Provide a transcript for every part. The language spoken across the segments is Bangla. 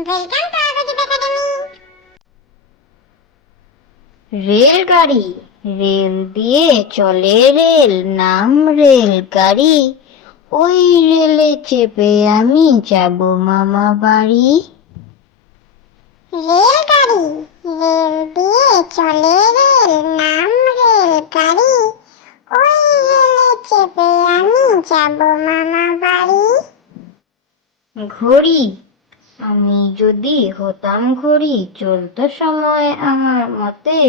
Welcome to Arbajit Academy. রেলগাড়ি, রেল দিয়ে চলে রেল, নাম রেলগাড়ি। ওই রেলে চেপে আমি যাব মামা বাড়ি। রেলগাড়ি, রেল দিয়ে চলে রেল, নাম রেলগাড়ি। ওই রেলে চেপে আমি যাব মামা বাড়ি। ঘড়ি, আমি যদি হতাম ঘড়ি, চলতো সময় আমার মতে।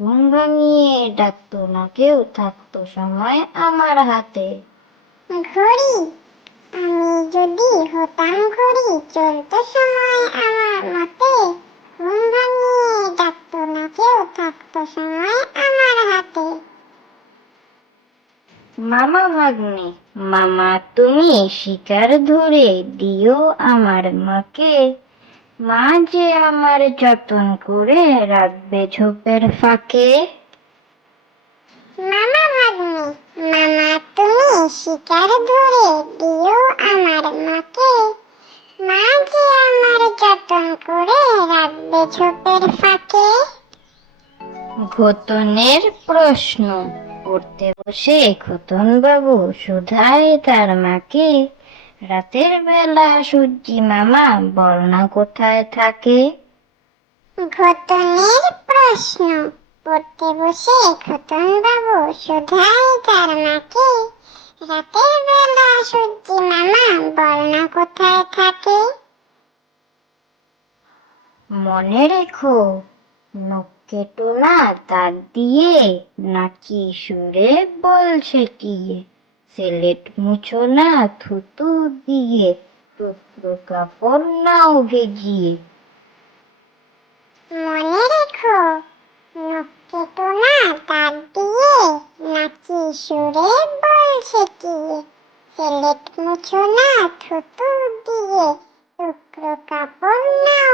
ঘুম ভাঙিয়ে ডাকতো না কেউ, থাকতো সময় আমার হাতে। ঘড়ি, আমি যদি হতাম ঘড়ি, চলতো সময় আমার মতে। ঘুম ভাঙিয়ে ডাকতো না কেউ, থাকতো সময় আমার হাতে। মামা ভাগ্নে, মামা তুমি শিকার ধরে দিও আমার মাকে। মা যে আমার যতন করে রাখবে ঝোপের ফাঁকে। মামা ভাগ্নে, মামা তুমি শিকার ধরে দিও আমার মাকে। মা যে আমার যতন করে রাখবে ঝোপের ফাঁকে। ঘোতনের প্রশ্ন, পড়তে বসে খোতন বাবু শুধায় তার মাকে। রাতের বেলা সূর্যি মামা বলনা কোথায় থাকে। ঘোতনের প্রশ্ন, পড়তে বসে খোতন বাবু শুধায় তার মাকে। রাতের বেলা সূর্যি মামা বলনা কোথায় থাকে। মনে রেখো, নখ কেটো না তার দিয়ে, নাকি সুরে বলছে কি। সেলেট মুছো না থুতু দিয়ে, টুকরো কাপড় নাও ভিজিয়ে। মনে রেখো, নখ কেটো না তার দিয়ে, নাকি সুরে বলছে কি। সিলেট মুছো না থুতু দিয়ে, টুকরো কাপড় নাও